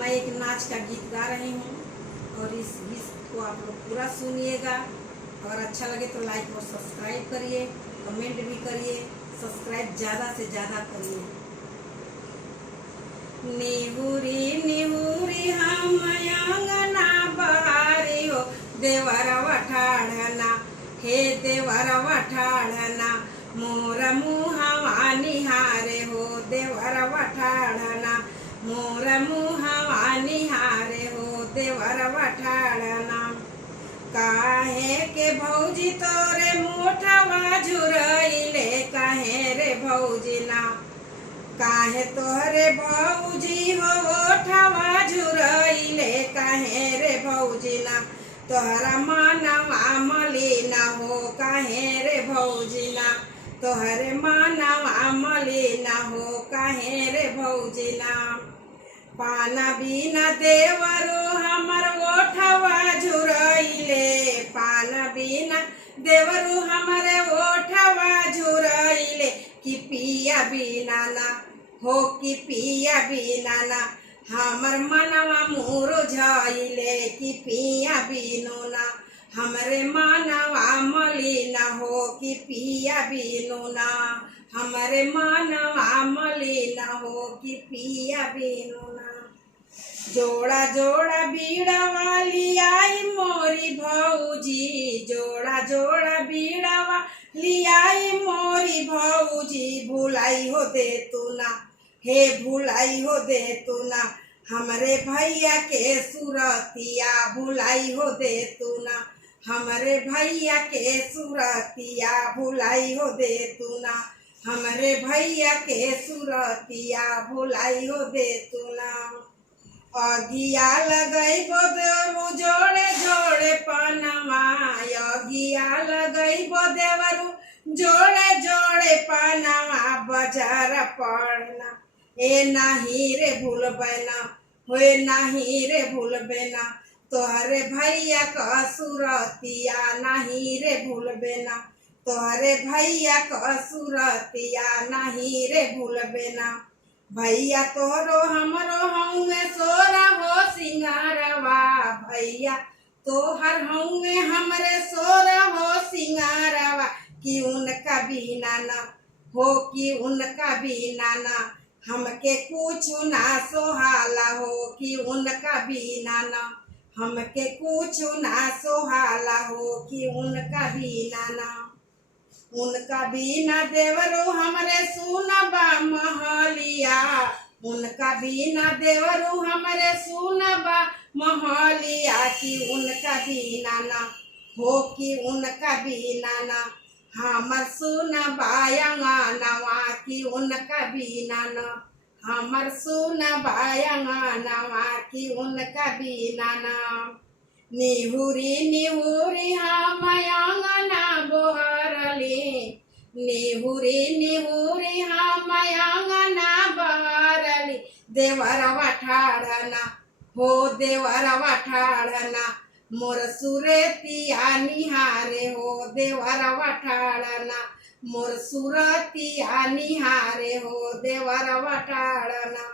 मैं एक नाच का गीत गा रही हूँ और इस गीत को आप लोग पूरा सुनिएगा। अगर अच्छा लगे तो लाइक और सब्सक्राइब करिए, कमेंट भी करिए, सब्सक्राइब ज़्यादा से ज़्यादा करिए। निहुरी निहुरी हम अंगना बहारी हो देवरवा ठाड़ना, हे देवरवा ठाड़ना, मोर मुहवा निहारे हो देवरवा ठाड़ना, मोर मुहवा निहारे हो देवरवा ठाड़ना। काहे के भौजी तोरे मुठवा झुरइले, काहे रे भौजी ना, काहे तोहरे भौजी हो ओठवा झुरइले, काहे रे भौजी ना, तोहरा मनवा मलिना हो, काहे रे भौजी ना, तोहरे मनवा मलिना हो, काहे रे भौजी ना। पाना बिना देवरो हमर ओठवा झुरइले, पाना बिना देवरो हमरे ओठवा झुरइले, कि पिया बिना ना हो, कि पिया बिना ना, हमर मनवा मुरझाइले, कि पिया बिनु ना, हमरे मनवा मलिना हो, कि पिया बिनु ना, हमरे मनवा मलिना हो, कि पिया बिनु ना। जोड़ा जोड़ा बीड़ा वाली आई मोरी भौजी, जोड़ा जोड़ा बीड़ा वाली आई मोरी भौजी, भुलाई हो दे तू ना, हे भुलाई हो दे तू ना, हमरे भैया के सुरतिया, भुलाई हो दे तू ना, हमरे भैया के सुरतिया, भुलाई हो दे तू ना, हमरे भैया के सुरतिया, भुलाई हो दे तू ना। अगिया लगइबो देवरू जोड़े जोड़े पनवा, अगिया लगइबो देवरू जोड़े जोड़े पनवा, बजार पड़ना ए नाही रे भूलबे ना, होए नाही रे भूलबे ना, तोहरे भैया का सुरतिया नाही रे भूलबे ना, तोहरे भैया का सुरतिया नाही रे भूलबे ना। भैया तोहरो हमरो हउए सोरा हो सिंगारवा, भैया तोहर हउए हमरे सोरा हो सिंगारवा, कि उनका बिना ना हो, कि उनका बिना ना, हमके कुछ ना सोहाला हो, कि उनका बिना ना, हमके कुछ ना सोहाला हो, कि उनका बिना ना। उनका बिना देवरू हमरे सुनबा महलिया, उनका बिना देवरू हमरे सुनबा महलिया, कि उनका बिना ना हो, कि उनका बिना ना, हमर सुनबा अंगनवा, कि उनका बिना ना, हमर सुनबा अंगनवा, कि उनका बिना ना। निहुरी निहुरी हम अंगना बहरली, निहुरी निहुरी हम अंगना बहरली, देवरवा ठाड़ना हो देवरवा ठाड़ना, मोर सुरतिया निहारे हो देवरवा ठाड़ना, मोर सुरतिया निहारे हो देवरवा ठाड़ना।